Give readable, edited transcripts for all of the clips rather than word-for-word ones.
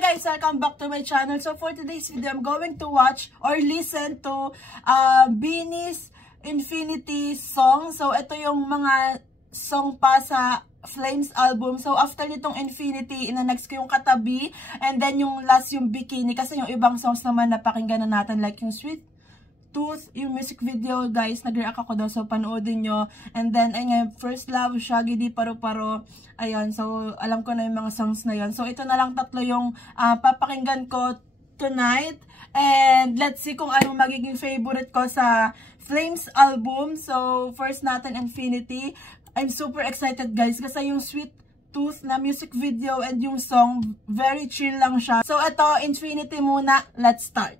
guys, welcome back to my channel. So for today's video, I'm going to watch or listen to Beanie's Infinity song. So ito yung mga song pa sa Flames album. So after nitong Infinity, ina-next ko yung Katabi, and then yung last yung Bikini, kasi yung ibang songs naman napakinggan na natin, like yung Sweet Tooth, yung music video, guys, nag-react ako daw, so panoodin nyo. And then, ay nga, First Love, Shaggy D, Paro-Paro, ayun, so alam ko na yung mga songs na yun. So ito na lang tatlo yung papakinggan ko tonight, and let's see kung anong magiging favorite ko sa Flames album. So first natin, Infinity. I'm super excited, guys, kasi yung Sweet Tooth na music video and yung song, very chill lang siya. So ito, Infinity muna, let's start.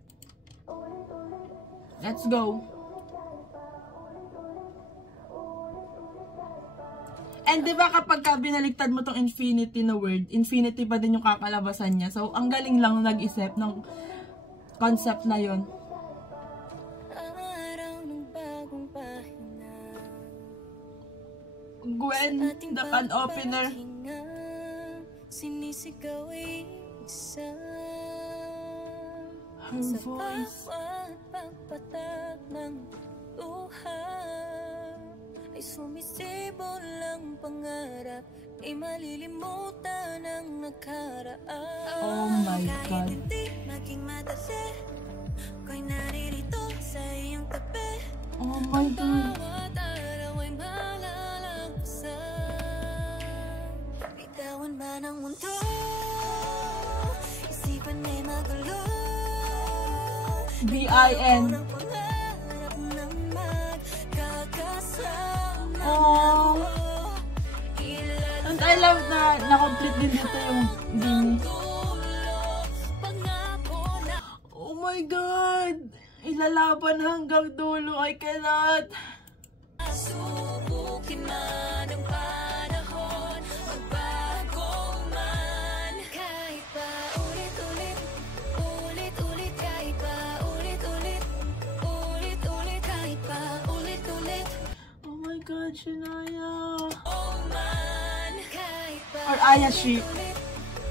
Let's go. And diba kapag binaligtad mo tong Infinity na word, Infinity pa din yung kakalabasan niya. So, ang galing lang nag-isip ng concept na yon. Gwen, the can opener. Sinisigaw isa. Her voice. Pagpatak ng luha ay sumisibol lang pangarap, ay malilimutan ang nakaraan. Oh my God. Kahit hindi maging madali, ako'y naririto sa iyong tabi. Oh my God. Bawat araw ay malalagpasan. Bitawan man ang mundo, isipan ay magulo. B-I-N. Oh. And I love na na-complete din dito yung Beanie. Oh my God! Ilalaban hanggang dulo. I cannot. Subukin man ang panahon, magbago man. Kahit pa ulit-ulit, ulit-ulit, kahit pa ulit-ulit, ulit-ulit, kahit pa ulit-ulit. Oh my God, Shania. Oh man, kahit pa Or Ayashi.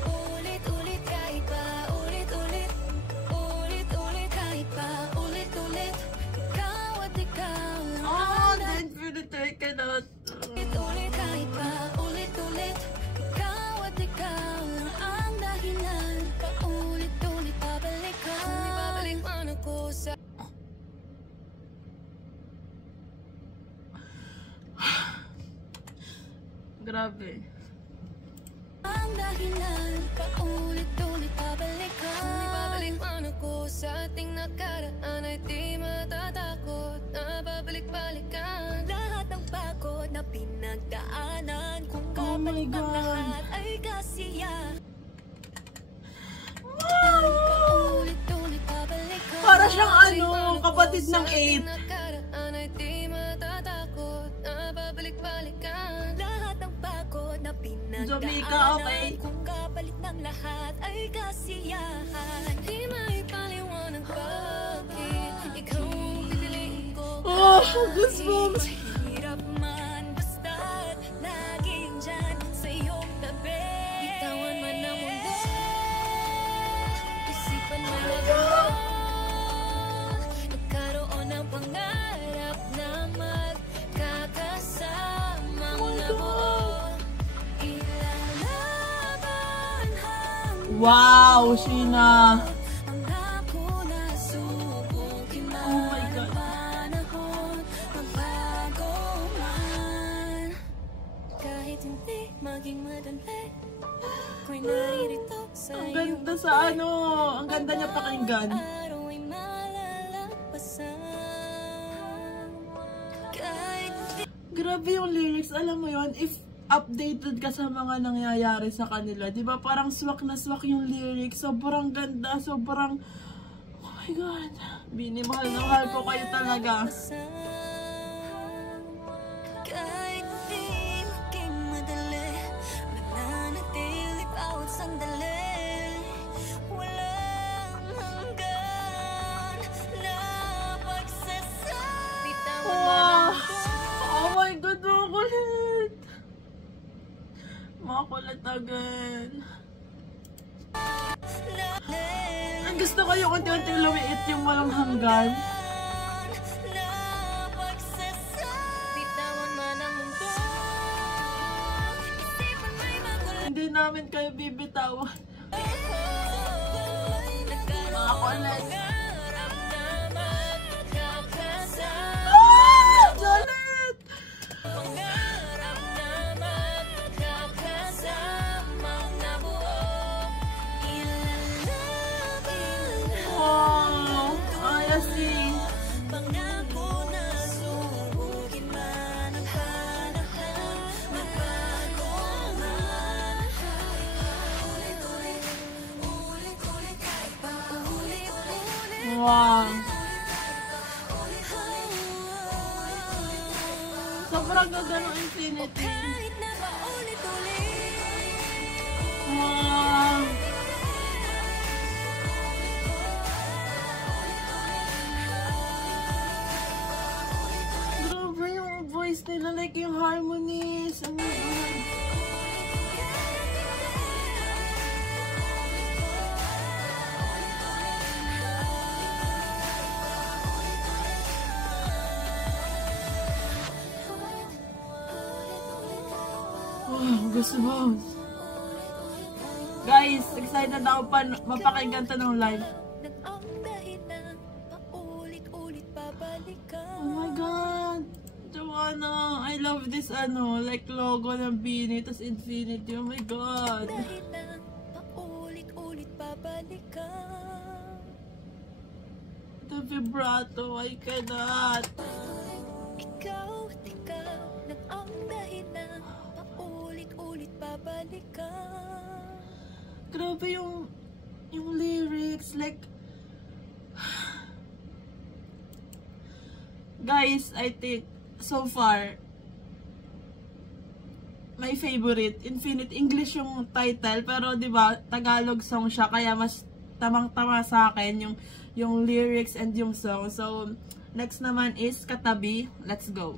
ulit-ulit, kahit pa ulit-ulit, ulit-ulit, kahit pa ulit-ulit. Ikaw at ikaw lang Oh, the Infinity, I cannot. ulit-ulit, kahit pa ulit-ulit. Ikaw at ikaw lang ang dahilan. Paulit-ulit babalik ka. Ibabalik man ako sa Grabe. ang dahilan. Paulit-ulit babalik ka. Ibabalik man ako sa ating nakaraan, ay di matatakot na babalik-balikan. Lahat ng pagod na pinagdaanan, kung Oh my kapalit ng God. lahat ay kasiyahan. Wow! Paulit-ulit babalik ka. Para siyang ano, kapatid ng 8. Nakaraan ay di matatakot na babalik-balikan. Lahat ng pagod na Jamaica, pinagdaanan, okay? kung kapalit ng lahat ay kasiyahan. Di maipaliwanag bakit ikaw ang pipiliin ko. Oh, goosebumps. Mahirap man, basta't laging dyan sa iyong tabi. Bitawan man ang mundo, isipan man magulo. Nagkaroon ng pangarap na magkakasamang nabuo. Ilalaban hanggang Wow, Sheena. ang ako na subukin man. Oh my God. Panahon, magbago man. Kahit hindi maging madali, ako'y naririto sa Ang iyong ganda sa ano. Ang ganda niya pakinggan. araw ay malalagpasan. Kahit Grabe yung lyrics. Alam mo yon, if updated ka sa mga nangyayari sa kanila, di ba parang swak na swak yung lyrics. Sobrang ganda, sobrang, oh my God. Beanie, mahal na mahal ko kayo talaga. kahit di maging madali, mananatili bawat sandali. Walang hanggan na pagsasabi. Bitawan man Wow. ang Oh my God, makulit. Makulit agad. gusto ko yung unti-unting lumiit yung walang hanggan. Hindi namin kayo bibitawan. Mga kulit. Janet! Wow! Ayos eh. Wow! Sobrang ganda ng Infinity. Wow! Grabe yung voice nila, like yung harmonies. Oh my God. Wow, goosebumps. Guys, excited ako pa mapakinggan to ng live. Oh my God! Joanna, I love this like logo ng Beanie, tas Infinity. Oh my God! The vibrato, I cannot. Ikaw nang ang dahilan, paulit-ulit babalikan. Grabe yung lyrics, like guys, I think so far my favorite, Infinite. English yung title, pero 'di ba Tagalog song siya, kaya mas tamang-tama sa akin yung lyrics and yung song. So next naman is Katabi. Let's go.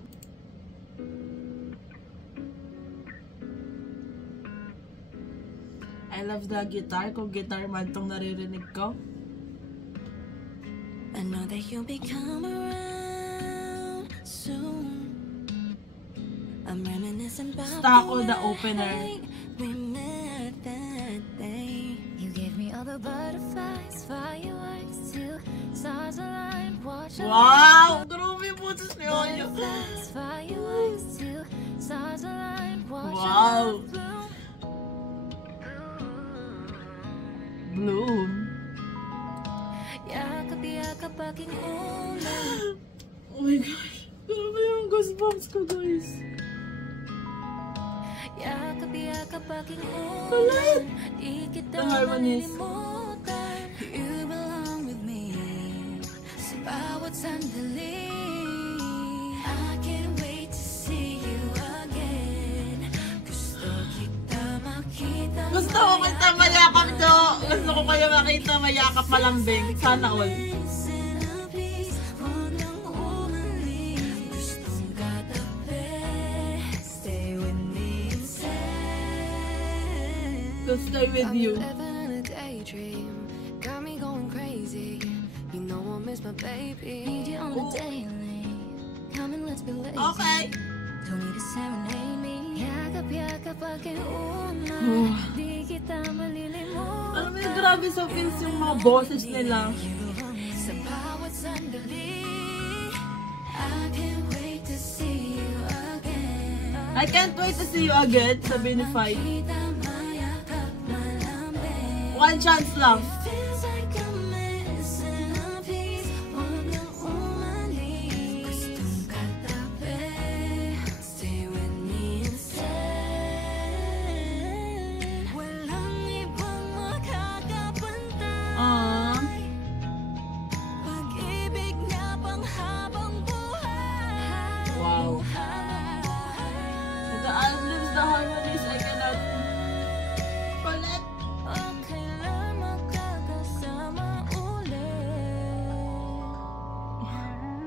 I love the guitar. Kung guitar man tong naririnig ko. I know that you'll be coming around soon. I'm reminiscing about Stako the opener. We met that day. You gave me all the butterflies, fireworks, till stars aligned. Watch wow! Grabe po sa niyo. Fireworks, till stars aligned. Wow! Bloom. Yakap-yakap aking ulan. Oh my gosh. Grabe yung goosebumps ko, guys. Yakap-yakap aking Ulan. ulan. Di kita The harmonies. malilimutan. You belong with me sa bawat sandali. I can't wait to see you again. Gusto kita makita. Gusto ko kita mayakap, do. Gusto ko kayo makita mayakap malambing. Sana all. To stay with you. Got me going crazy. You know I miss my baby. Need you on the daily. Come and let's be lazy. Okay. Don't need to serenade me. Yakap-yakap aking ulan. Di kita malilimutan. Alam mo yung grabe sa feels yung mga boses nila. Sa bawat sandali. I can't wait to see you again. I can't wait to see you again sa Benify. One chance lang. Feels like I'm missing a piece. Huwag nang umalis. Gustong katabi. Stay with me instead. Walang ibang makakapantay. Pag-ibig niya pang habang buhay. Wow. The albums, the harmonies, I cannot collect. Kailan magkakasama ulit?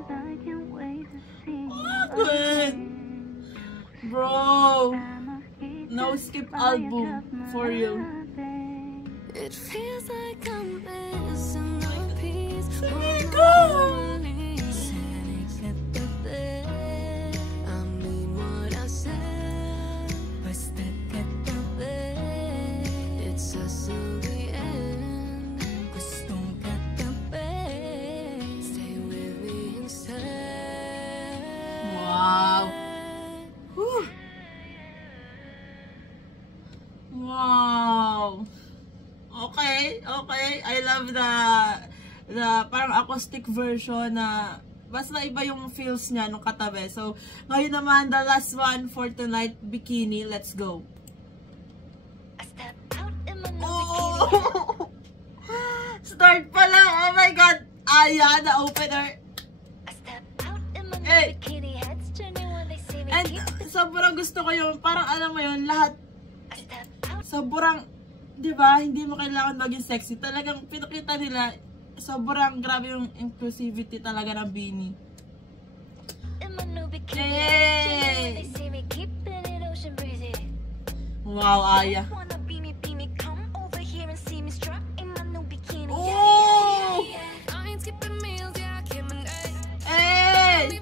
I can't wait to see you Good. Bro. No skip album for you. It feels like I'm missing Okay. I love the parang acoustic version na basta iba yung feels niya nung katabi. So, ngayon naman, the last one for tonight, Bikini. Let's go. Oh! Start pa lang. Oh my God. Aya, the opener. Hey. And sobrang gusto ko yung, parang alam mo yun, lahat, sobrang, di ba, hindi mo kailangan maging sexy. Talagang pinakita nila, sobrang grabe yung inclusivity talaga ng Bini. Yay! Wow, Aya. Oh! Hey!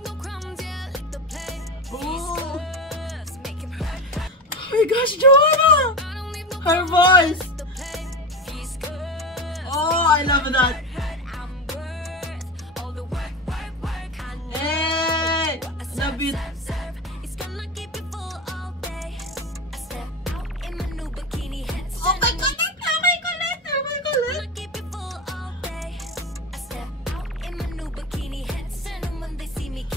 Oh! Oh my gosh, Joanna! Her voice! Oh, I love that! Hey! Love it! Oh my God!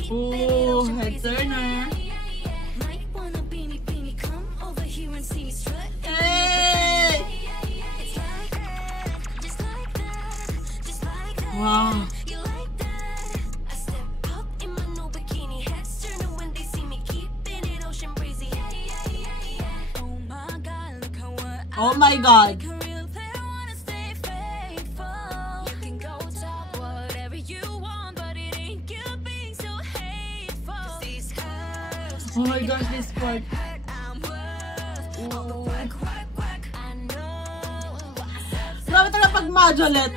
Oh, head turner. Hey! Wow. Oh my God. Oh my gosh, this part. Oh. Grabe talaga pag majolet.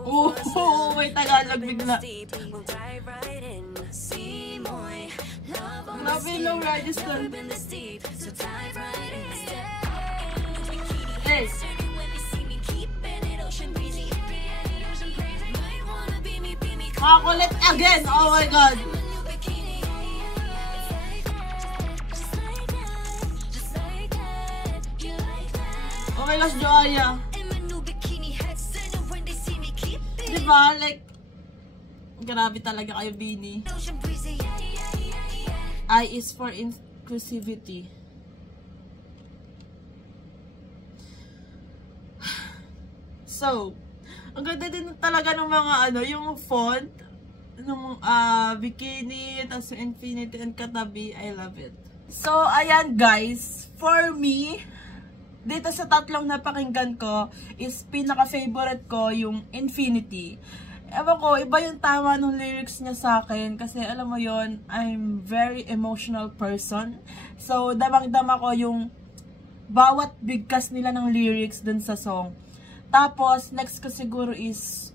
Oh, may Tagalog bigla. Grabe yung low register. Hey! Makakulit again! Oh my God! Oh my gosh, Joaya! Diba? Like, grabe talaga kayo, Bini. I is for inclusivity. So, ang ganda din talaga ng mga ano, yung font ng Bikini, tapos Infinity and katabi. I love it. So, ayan guys, for me, dito sa tatlong napakinggan ko, is pinaka-favorite ko yung Infinity. Ewan ko, iba yung tama ng lyrics niya sa akin. Kasi alam mo yon, I'm very emotional person. So, damang-dama ko yung bawat bigkas nila ng lyrics dun sa song. Tapos, next ko siguro is,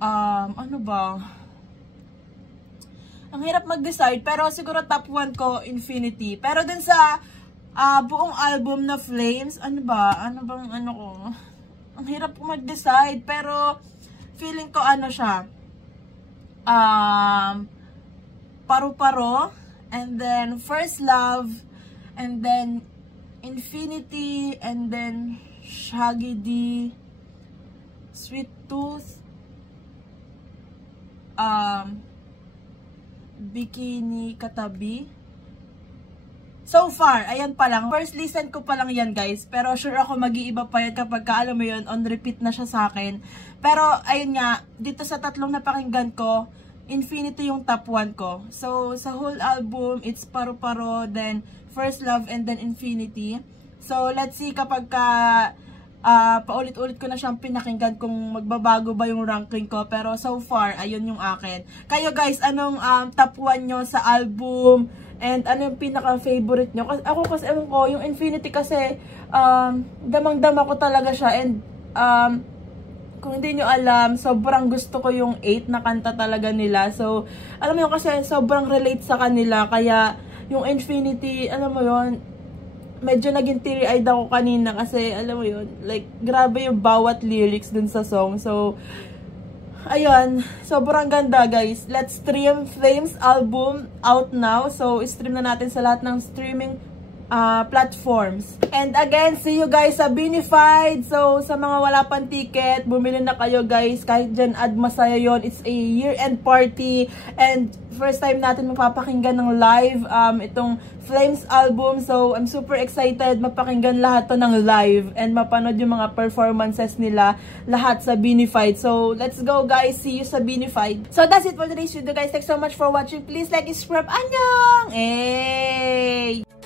ano ba? Ang hirap mag-decide, pero siguro top 1 ko, Infinity. Pero dun sa buong album na Flames, ano ba? Ano bang ano ko? Ang hirap ko mag-decide, pero feeling ko ano siya, Paru-Paro, and then First Love, and then Infinity, and then Shaggy D, Sweet Tooth, Bikini, Katabi. So far, ayan pa lang. First listen ko pa lang yan guys. Pero sure ako mag-iiba pa yan kapag alam mo yun, on repeat na siya sa akin. Pero ayun nga, dito sa tatlong napakinggan ko, Infinity yung top 1 ko. So sa whole album, it's Paru-Paro, then First Love, and then Infinity. So let's see kapag paulit-ulit ko na siyang pinakinggan kung magbabago ba yung ranking ko. Pero so far, ayun yung akin. Kayo guys, anong top 1 nyo sa album? And ano yung pinaka-favorite nyo? Kasi ewan ko, yung Infinity kasi, damang-dama ko talaga siya. And, kung hindi nyo alam, sobrang gusto ko yung 8 na kanta talaga nila. So, alam mo yun kasi sobrang relate sa kanila. Kaya, yung Infinity, alam mo yon, medyo naging teary-eyed ako kanina kasi, alam mo yun, like, grabe yung bawat lyrics dun sa song. So, ayun, sobrang ganda guys. Let's stream Flames album out now. So, stream na natin sa lahat ng streaming platforms. And again, see you guys sa Beanified. So, sa mga wala pang ticket, bumili na kayo guys. Kahit dyan, masaya yon. It's a year-end party. And first time natin mapapakinggan ng live itong Flames album. So, I'm super excited mapakinggan lahat to ng live and mapanood yung mga performances nila lahat sa Beanified. So, let's go guys. See you sa Beanified. So, that's it for today's video guys. Thanks so much for watching. Please like and subscribe. Annyeong! Hey!